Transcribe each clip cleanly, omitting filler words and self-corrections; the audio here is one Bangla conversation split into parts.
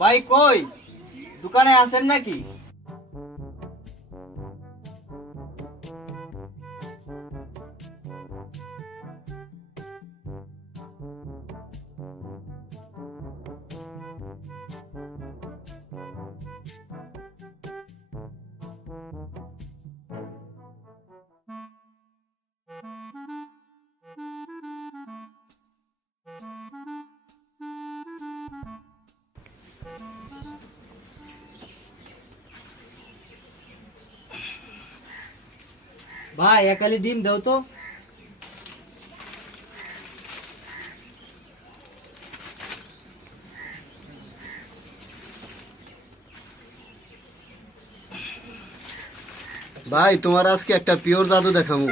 ভাই কই, দোকানে আছেন নাকি? ভাই একালি ডিম দাও তো। ভাই তোমার আজকে একটা পিওর জাদু দেখামু।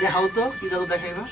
দেখাও তো কি জাদু দেখাইবা।